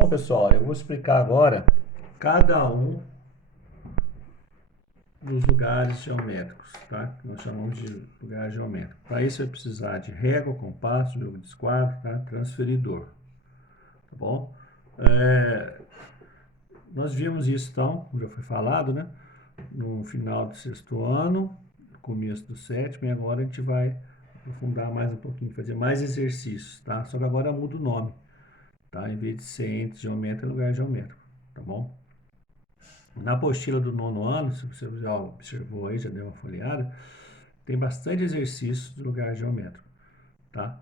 Bom, pessoal, eu vou explicar agora cada um dos lugares geométricos, tá? Que nós chamamos de lugar geométrico. Para isso, vai precisar de régua, compasso, jogo de esquadro, tá? Transferidor, tá bom? Nós vimos isso, então, como já foi falado, né? No final do sexto ano, no começo do sétimo, e agora a gente vai aprofundar mais um pouquinho, fazer mais exercícios, tá? Só que agora muda o nome, tá? Em vez de ser ente geométrico, é lugar geométrico, tá bom? Na apostila do nono ano, se você já observou aí, já deu uma folheada, tem bastante exercício de lugar geométrico, tá?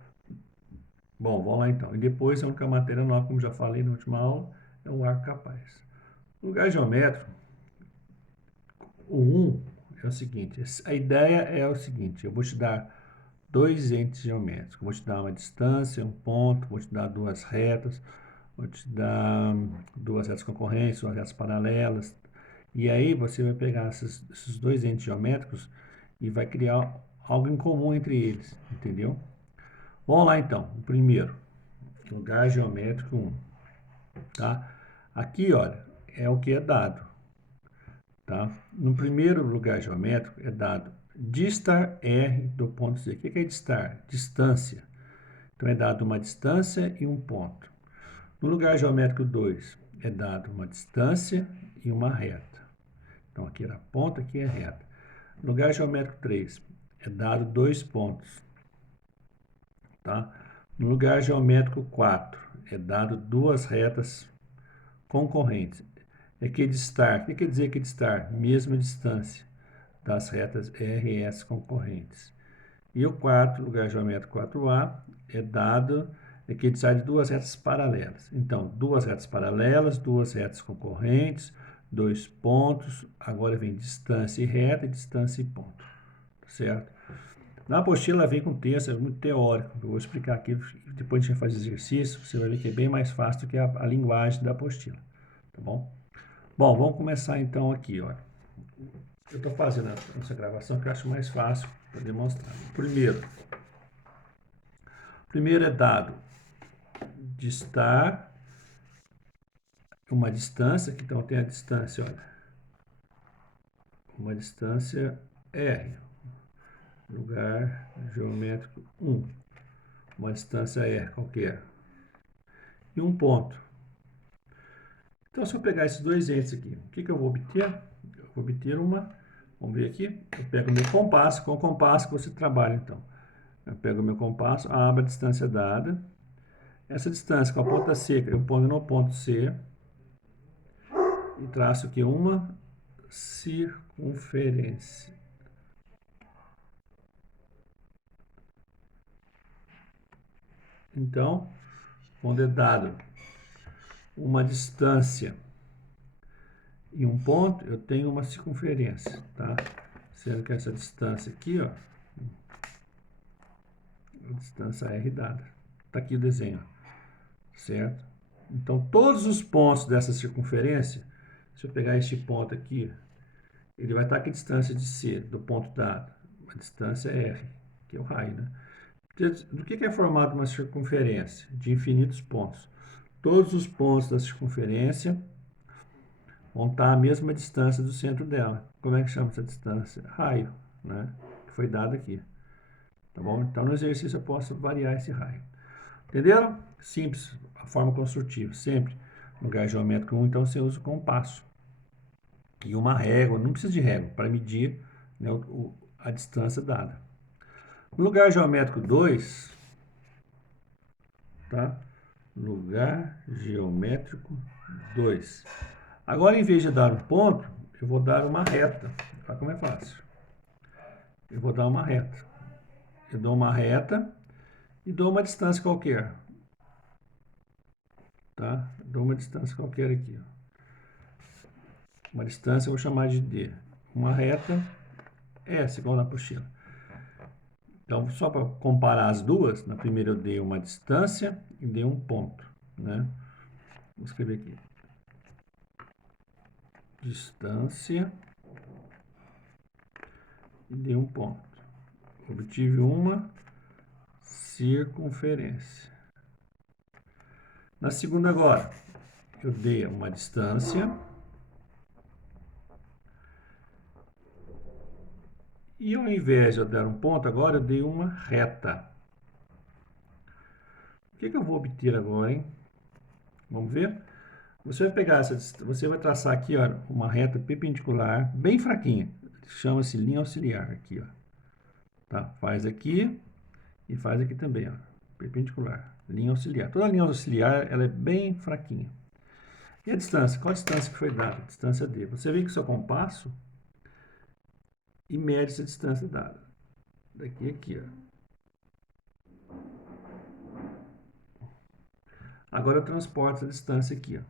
Bom, vamos lá então. E depois a única matéria nova, como já falei na última aula, é o arco capaz. O lugar geométrico, o 1 é o seguinte, a ideia é o seguinte, eu vou te dar dois entes geométricos, vou te dar uma distância, um ponto, vou te dar duas retas, vou te dar duas retas concorrentes, duas retas paralelas. E aí você vai pegar esses dois entes geométricos e vai criar algo em comum entre eles, entendeu? Vamos lá então, o primeiro, lugar geométrico 1, tá? Aqui, olha, é o que é dado, tá? No primeiro lugar geométrico é dado distar R do ponto C. O que é distar? Distância. Então é dado uma distância e um ponto. No lugar geométrico 2 é dado uma distância e uma reta. Então aqui era ponto, aqui é reta. No lugar geométrico 3 é dado dois pontos, tá? No lugar geométrico 4 é dado duas retas concorrentes. Equidistar, o que quer dizer equidistar? Mesma distância das retas R e S concorrentes. E o 4, lugar geométrico 4A, é dado equidistar de duas retas paralelas. Então, duas retas paralelas, duas retas concorrentes, dois pontos, agora vem distância e reta, distância e ponto, certo? Na apostila vem com texto, é muito teórico. Eu vou explicar aqui, depois a gente vai fazer exercício, você vai ver que é bem mais fácil do que a linguagem da apostila, tá bom? Bom, vamos começar então aqui, ó. Eu estou fazendo essa gravação que eu acho mais fácil para demonstrar. Primeiro é dado distar uma distância, que então tem a distância, olha, uma distância R, lugar geométrico 1, uma distância R qualquer, e um ponto. Então, se eu pegar esses dois entes aqui, o que eu vou obter? Eu vou obter uma, vamos ver aqui, eu pego o meu compasso, com o compasso que você trabalha, então. Eu pego o meu compasso, abro a distância dada, essa distância com a ponta C, eu ponho no ponto C, e traço aqui uma circunferência. Então, quando é dado uma distância e um ponto, eu tenho uma circunferência, tá? Sendo que essa distância aqui, ó, a distância R dada. Tá aqui o desenho, certo? Então, todos os pontos dessa circunferência, se eu pegar este ponto aqui, ele vai estar a que distância de C, do ponto dado? A distância R, que é o raio, né? Do que é formada uma circunferência? De infinitos pontos. Todos os pontos da circunferência vão estar à mesma distância do centro dela. Como é que chama essa distância? Raio, né? Que foi dado aqui. Tá bom? Então, no exercício eu posso variar esse raio. Entenderam? Simples, a forma construtiva. Sempre no lugar geométrico 1, então você usa o compasso. E uma régua, não precisa de régua, para medir, né, a distância dada. No lugar geométrico 2, tá? Lugar geométrico 2. Agora, em vez de dar um ponto, eu vou dar uma reta. Olha como é fácil. Eu vou dar uma reta. Eu dou uma reta e dou uma distância qualquer. Tá? Dou uma distância qualquer aqui. Ó. Uma distância eu vou chamar de D. Uma reta, S, igual na apostila. Então, só para comparar as duas, na primeira eu dei uma distância e dei um ponto. Né? Vou escrever aqui. Distância e dei um ponto. Obtive uma circunferência. Na segunda agora, eu dei uma distância. E ao invés de eu dar um ponto, agora eu dei uma reta. O que eu vou obter agora, hein? Vamos ver? Você vai pegar você vai traçar aqui, ó, uma reta perpendicular, bem fraquinha. Chama-se linha auxiliar aqui, ó. Tá? Faz aqui e faz aqui também, ó. Perpendicular, linha auxiliar. Toda linha auxiliar, ela é bem fraquinha. E a distância? Qual a distância que foi dada? A distância D. Você vem com o seu compasso e mede essa distância dada. Daqui a aqui, ó. Agora eu transporto essa distância aqui, ó.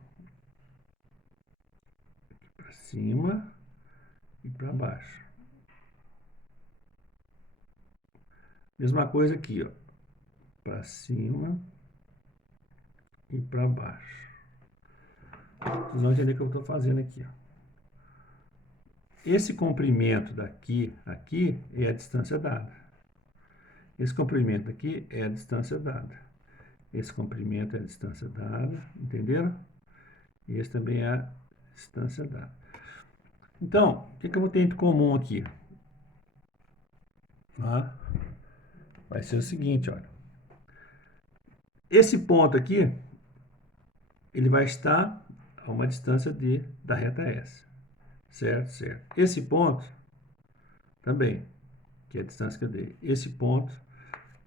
Para cima e para baixo. Mesma coisa aqui, ó. Para cima e para baixo. Vocês vão entender o que eu estou fazendo aqui, ó. Esse comprimento daqui, aqui, é a distância dada. Esse comprimento aqui é a distância dada. Esse comprimento é a distância dada, entenderam? E esse também é a distância dada. Então, o que eu vou ter em comum aqui? Vai ser o seguinte, olha. Esse ponto aqui, ele vai estar a uma distância d da reta S. Certo, certo. Esse ponto também, que é a distância que eu dei. Esse ponto.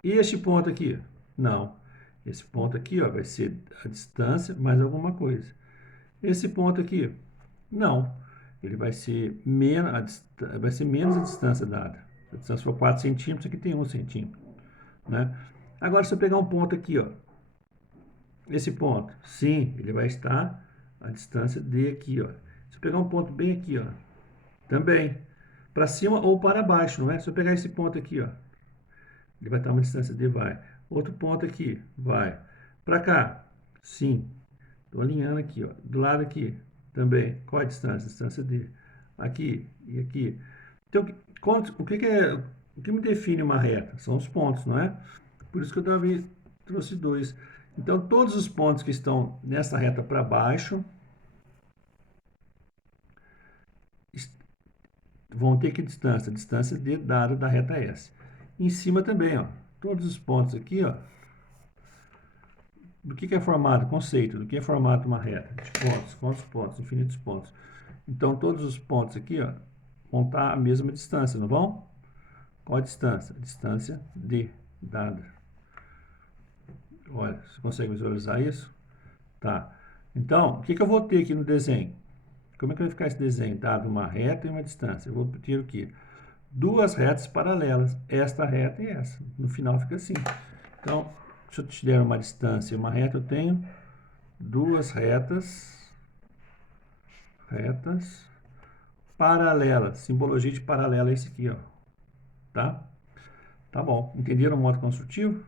E este ponto aqui? Não. Esse ponto aqui, ó, vai ser a distância mais alguma coisa. Esse ponto aqui? Não. Ele vai ser menos a distância dada. Se a distância for 4 centímetros, aqui tem 1 centímetro. Né? Agora, se eu pegar um ponto aqui, ó, esse ponto, sim, ele vai estar a distância D aqui, ó. Se eu pegar um ponto bem aqui, ó, também, para cima ou para baixo, não é? Se eu pegar esse ponto aqui, ó, ele vai estar uma distância D, vai. Outro ponto aqui, vai. Para cá, sim. Estou alinhando aqui, ó. Do lado aqui, também. Qual é a distância? Distância D. Aqui e aqui. Então, o que me define uma reta? São os pontos, não é? Por isso que eu também trouxe dois. Então, todos os pontos que estão nessa reta para baixo vão ter que distância? Distância D dada da reta S. Em cima também, ó. Todos os pontos aqui, ó. Do que é formado? Conceito. Do que é formado uma reta? De pontos. Quantos pontos? Infinitos pontos. Então, todos os pontos aqui, ó, vão estar a mesma distância, não vão? Qual a distância? A distância D dada. Olha, você consegue visualizar isso? Tá. Então, o que eu vou ter aqui no desenho? Como é que vai ficar esse desenho? Dado uma reta e uma distância. Eu vou ter o quê? Duas retas paralelas. Esta reta e essa. No final fica assim. Então, se eu te der uma distância e uma reta, eu tenho duas retas paralelas. Simbologia de paralela é esse aqui, ó. Tá? Tá bom. Entenderam o modo construtivo?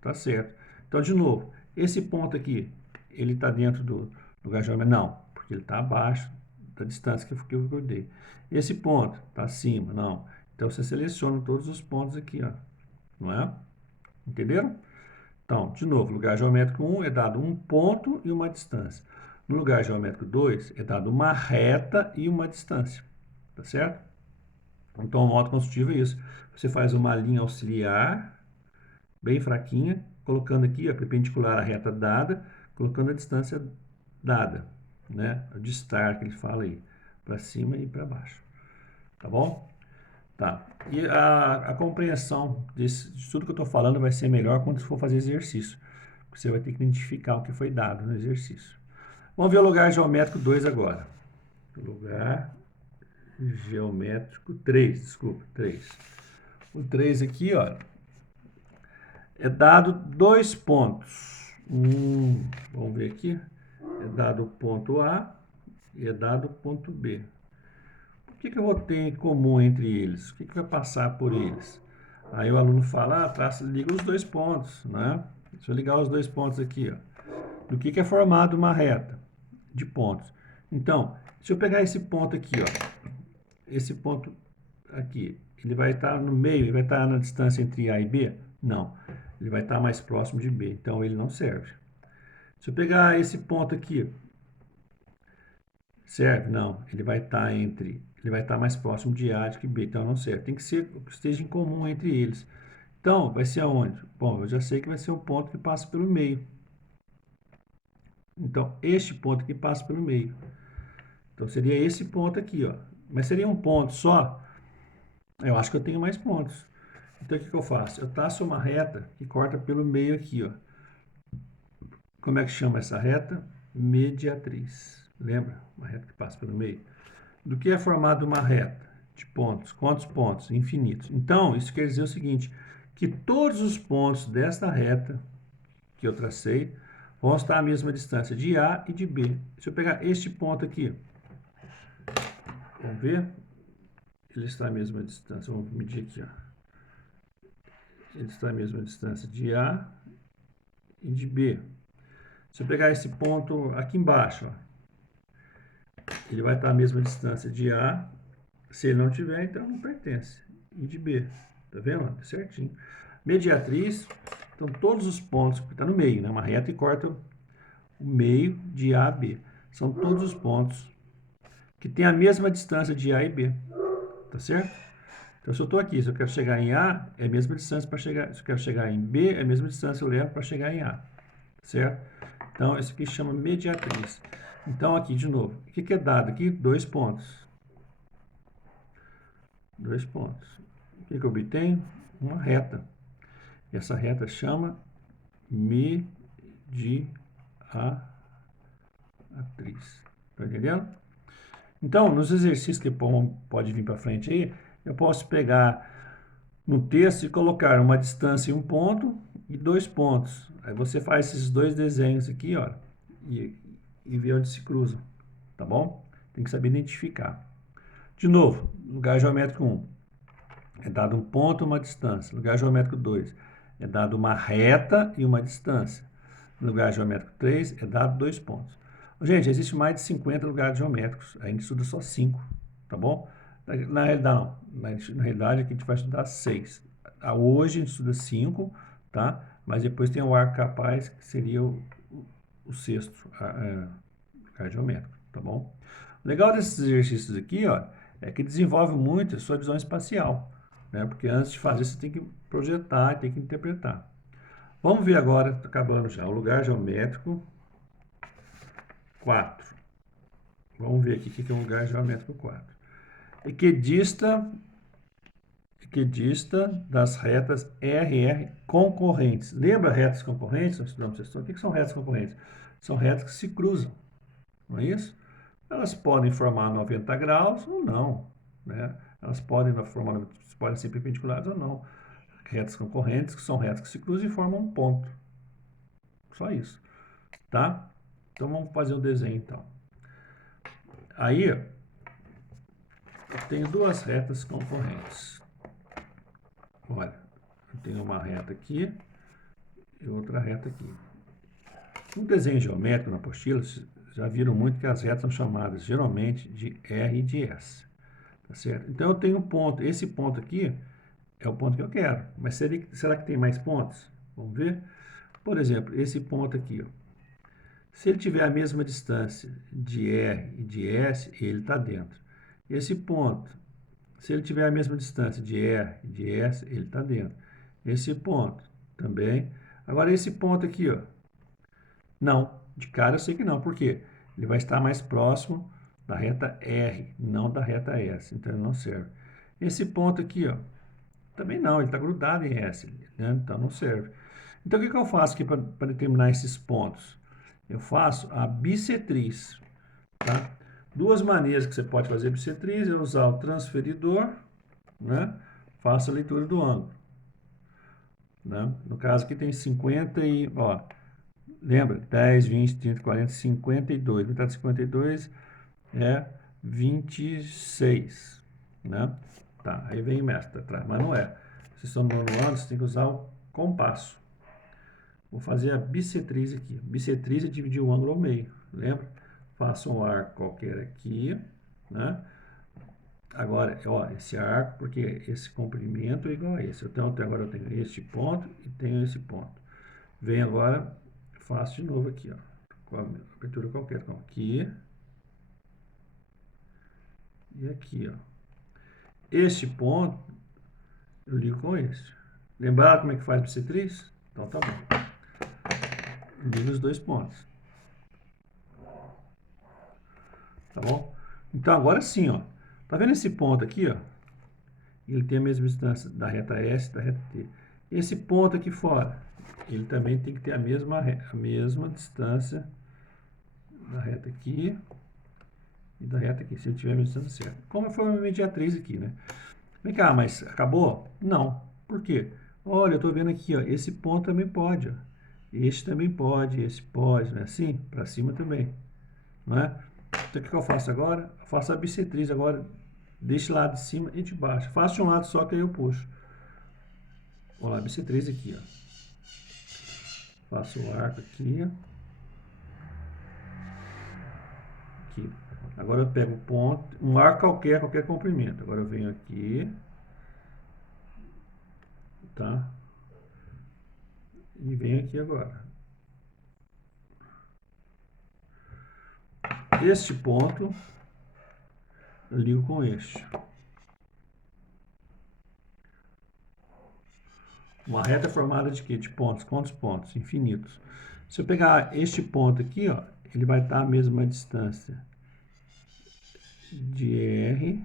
Tá certo. Então, de novo, esse ponto aqui, ele está dentro do lugar geométrico? Não, porque ele está abaixo da distância que eu dei. Esse ponto está acima? Não. Então, você seleciona todos os pontos aqui, ó. Não é? Entenderam? Então, de novo, lugar geométrico 1 é dado um ponto e uma distância. No lugar geométrico 2 é dado uma reta e uma distância. Tá certo? Então, o modo construtivo é isso. Você faz uma linha auxiliar, bem fraquinha, colocando aqui, ó, perpendicular à reta dada, colocando a distância dada, né? O distar que ele fala aí, para cima e para baixo. Tá bom? Tá. E a compreensão de tudo que eu estou falando vai ser melhor quando for fazer exercício. Porque você vai ter que identificar o que foi dado no exercício. Vamos ver o lugar geométrico 2 agora. Lugar geométrico 3, desculpa, 3. O 3 aqui, ó, é dado dois pontos. Vamos ver aqui. É dado o ponto A e é dado o ponto B. O que eu vou ter em comum entre eles? O que vai passar por eles? Aí o aluno fala, liga os dois pontos, né? Deixa eu ligar os dois pontos aqui, ó. Do que é formado uma reta? De pontos. Então, se eu pegar esse ponto aqui, ó. Esse ponto aqui, ele vai estar no meio, ele vai estar na distância entre A e B? Não. Ele vai estar mais próximo de B, então ele não serve. Se eu pegar esse ponto aqui, Serve? Não. Ele vai estar mais próximo de A do que B, então não serve. Tem que ser o que esteja em comum entre eles. Então, vai ser aonde? Bom, eu já sei que vai ser o ponto que passa pelo meio. Então, este ponto que passa pelo meio. Então, seria esse ponto aqui, ó. Mas seria um ponto só? Eu acho que eu tenho mais pontos. Então, o que eu faço? Eu traço uma reta que corta pelo meio aqui, ó. Como é que chama essa reta? Mediatriz. Lembra? Uma reta que passa pelo meio. Do que é formada uma reta? De pontos. Quantos pontos? Infinitos. Então, isso quer dizer o seguinte, que todos os pontos desta reta que eu tracei vão estar à mesma distância de A e de B. Se eu pegar este ponto aqui, vamos ver? Ele está à mesma distância. Vamos medir aqui, ó. Ele está à mesma distância de A e de B. Se eu pegar esse ponto aqui embaixo, ó, ele vai estar à mesma distância de A. Se ele não tiver, então não pertence. E de B. Tá vendo? Certinho. Mediatriz, então todos os pontos, que está no meio, né? Uma reta e corta o meio de A a B. São todos os pontos que têm a mesma distância de A e B. Tá certo? Então, se eu estou aqui, se eu quero chegar em A, é a mesma distância para chegar. Se eu quero chegar em B, é a mesma distância eu levo para chegar em A. Certo? Então, esse aqui chama mediatriz. Então, aqui de novo. O que é dado aqui? 2 pontos. 2 pontos. O que eu obtenho? Uma reta. E essa reta chama mediatriz. Tá entendendo? Então, nos exercícios que pode vir para frente aí, eu posso pegar no texto e colocar uma distância e um ponto e 2 pontos. Aí você faz esses 2 desenhos aqui, ó, e vê onde se cruzam, tá bom? Tem que saber identificar. De novo, lugar geométrico 1, é dado um ponto e uma distância. Lugar geométrico 2, é dado uma reta e uma distância. Lugar geométrico 3, é dado 2 pontos. Gente, existe mais de 50 lugares geométricos, a gente estuda só 5, tá bom? Na realidade, não. Na realidade, aqui a gente vai estudar 6. Hoje a gente estuda 5, tá? Mas depois tem o arco capaz, que seria o sexto lugar geométrico, tá bom? O legal desses exercícios aqui, ó, é que desenvolve muito a sua visão espacial, né? Porque antes de fazer, você tem que projetar, tem que interpretar. Vamos ver agora, está acabando já, o lugar geométrico 4. Vamos ver aqui o que é um lugar geométrico 4. Equidista das retas RR concorrentes. Lembra retas concorrentes? Nós estudamos o que são retas concorrentes? São retas que se cruzam, não é isso? Elas podem formar 90 graus ou não, né? Elas podem ser perpendiculares ou não. Retas concorrentes, que são retas que se cruzam e formam um ponto. Só isso, tá? Então vamos fazer o desenho então. Aí, eu tenho duas retas concorrentes. Olha, eu tenho uma reta aqui e outra reta aqui. No desenho geométrico, na apostila, vocês já viram muito que as retas são chamadas geralmente de R e de S. Tá certo? Então eu tenho um ponto. Esse ponto aqui é o ponto que eu quero. Mas será que tem mais pontos? Vamos ver? Por exemplo, esse ponto aqui, ó. Se ele tiver a mesma distância de R e de S, ele está dentro. Esse ponto, se ele tiver a mesma distância de R e de S, ele está dentro. Esse ponto também. Agora, esse ponto aqui, ó. Não, de cara eu sei que não. Por quê? Ele vai estar mais próximo da reta R, não da reta S. Então, ele não serve. Esse ponto aqui, ó. Também não, ele está grudado em S, né? Então, não serve. Então, o que eu faço aqui para determinar esses pontos? Eu faço a bissetriz, tá? Duas maneiras que você pode fazer a bissetriz é usar o transferidor, né? Faço a leitura do ângulo, né? No caso aqui tem 50 e, ó, lembra? 10, 20, 30, 40, 52. Metade de 52 é 26, né? Tá, aí vem mestre atrás, mas não é. Vocês estão no nono ano, você tem que usar o compasso. Vou fazer a bissetriz aqui. Bissetriz é dividir o ângulo ao meio, lembra? Faço um arco qualquer aqui, né? Agora, ó, esse arco, porque esse comprimento é igual a esse. Então, agora eu tenho este ponto e tenho esse ponto. Venho agora, faço de novo aqui, ó. Com a abertura qualquer. Então, aqui, e aqui, ó. Este ponto eu ligo com este. Lembraram como é que faz bissetriz? Então tá bom. Ligo os dois pontos. Tá bom? Então agora sim, ó. Tá vendo esse ponto aqui, ó? Ele tem a mesma distância da reta S e da reta T. Esse ponto aqui fora, ele também tem que ter a mesma distância da reta aqui e da reta aqui, se ele tiver a mesma distância certa. Como foi uma mediatriz aqui, né? Vem cá, mas acabou? Não. Por quê? Olha, eu estou vendo aqui, ó, esse ponto também pode, ó. Este também pode, esse pode, não é assim? Para cima também, não é? Então, o que eu faço agora? Eu faço a bissetriz agora deste lado de cima e de baixo. Faço de um lado só que aí eu puxo. Vou lá, bissetriz aqui, ó. Faço o arco aqui, ó. Aqui. Agora eu pego o ponto, um arco qualquer comprimento. Agora eu venho aqui, tá? E venho aqui agora. Este ponto eu ligo com este. Uma reta formada de quê? De pontos. Quantos pontos? Infinitos. Se eu pegar este ponto aqui, ó, ele vai estar a mesma distância de R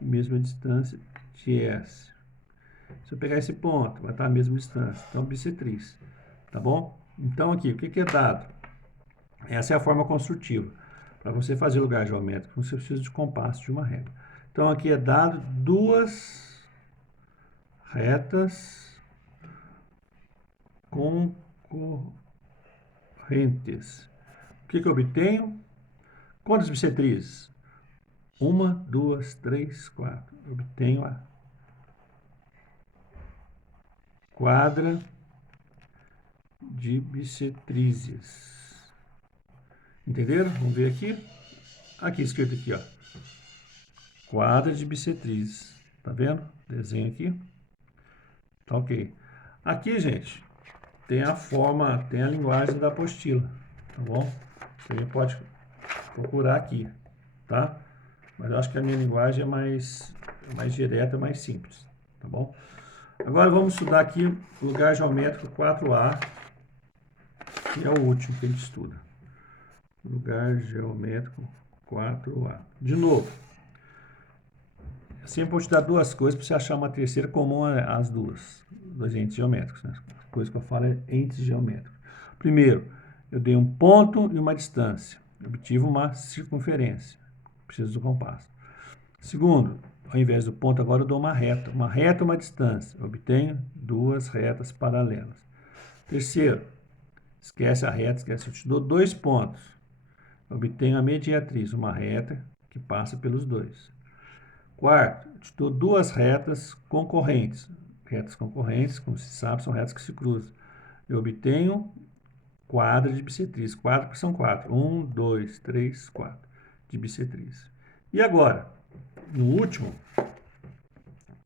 e mesma distância de S. Se eu pegar esse ponto, vai estar a mesma distância. Então, bissetriz. Tá bom? Então, aqui, o que é dado? Essa é a forma construtiva. Para você fazer lugar geométrico, você precisa de compasso de uma régua. Então, aqui é dado duas retas concorrentes. O que eu obtenho? Quantas bissetrizes? 1, 2, 3, 4. Eu obtenho a quadra de bissetrizes. Entenderam? Vamos ver aqui. Aqui escrito aqui, ó. Quadra de bissetrizes. Tá vendo? Desenho aqui. Tá ok. Aqui, gente, tem a forma, tem a linguagem da apostila, tá bom? Você pode procurar aqui, tá? Mas eu acho que a minha linguagem é mais direta, mais simples, tá bom? Agora vamos estudar aqui o lugar geométrico 4A, que é o último que a gente estuda. Lugar geométrico 4A. De novo, eu sempre vou te dar duas coisas para você achar uma terceira comum às duas, dos entes geométricos, né? A coisa que eu falo é entes geométricos. Primeiro, eu dei um ponto e uma distância. Eu obtive uma circunferência. Preciso do compasso. Segundo, ao invés do ponto, agora eu dou uma reta. Uma reta e uma distância. Eu obtenho duas retas paralelas. Terceiro, esquece a reta, esquece. Eu te dou dois pontos. Eu obtenho a mediatriz, uma reta que passa pelos dois. Quarto, eu te dou duas retas concorrentes. Retas concorrentes, como se sabe, são retas que se cruzam. Eu obtenho quadra de bissetriz. Quatro, porque são quatro. 1, 2, 3, 4 de bissetriz. E agora, no último,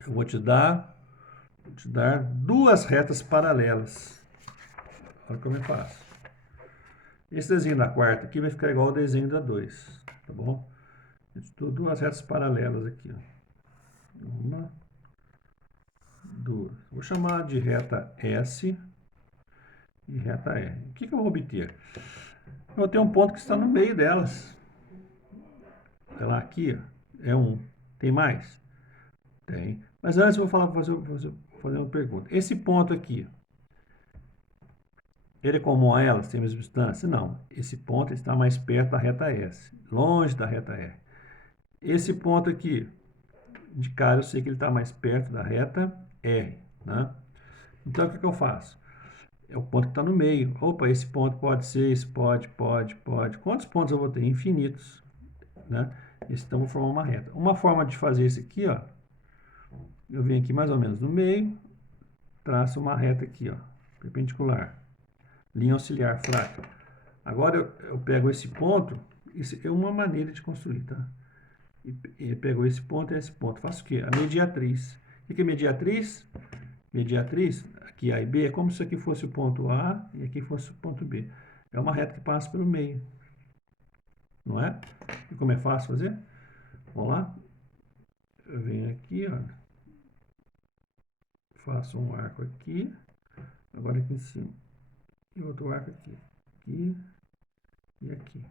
eu vou te dar duas retas paralelas. Olha como eu faço. Esse desenho da quarta aqui vai ficar igual ao desenho da 2, tá bom? Eu te dou duas retas paralelas aqui, ó. Uma, duas. Vou chamar de reta S e reta R. O que eu vou obter? Eu vou ter um ponto que está no meio delas. Olha lá, aqui, ó, é um. Tem mais? Tem. Mas antes eu vou fazer uma pergunta. Esse ponto aqui, ele é comum a elas? Tem a mesma distância? Não. Esse ponto está mais perto da reta S, longe da reta R. Esse ponto aqui, de cara eu sei que ele está mais perto da reta R, né? Então, o que eu faço? É o ponto que está no meio. Opa, esse ponto pode ser, esse pode. Quantos pontos eu vou ter? Infinitos, né? Esse, então, vou formar uma reta. Uma forma de fazer isso aqui, ó, eu venho aqui mais ou menos no meio, traço uma reta aqui, ó, perpendicular, linha auxiliar fraca. Agora, eu pego esse ponto, isso é uma maneira de construir, tá? E pego esse ponto e esse ponto. Faço o quê? A mediatriz. O que é mediatriz? Mediatriz, aqui A e B, é como se isso aqui fosse o ponto A e aqui fosse o ponto B. É uma reta que passa pelo meio. Não é? E como é fácil fazer? Vamos lá? Eu venho aqui, olha. Faço um arco aqui. Agora aqui em cima. E outro arco aqui. Aqui e aqui.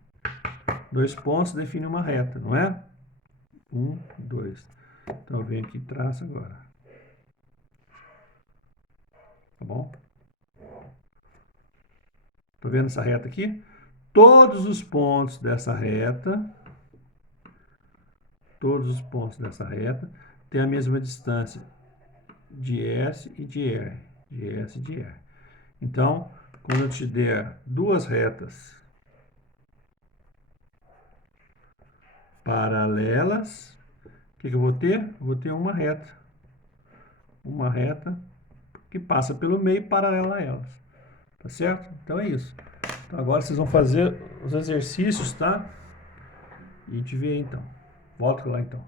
2 pontos define uma reta, não é? 1, 2. Então eu venho aqui e traço agora. Tá bom? Tá vendo essa reta aqui? Todos os pontos dessa reta têm a mesma distância de S e de R. De S e de R. Então, quando eu te der duas retas paralelas, o que eu vou ter? Eu vou ter uma reta. Uma reta que passa pelo meio paralela a elas. Tá certo? Então é isso. Então agora vocês vão fazer os exercícios, tá? E a gente vê então. Volta lá então.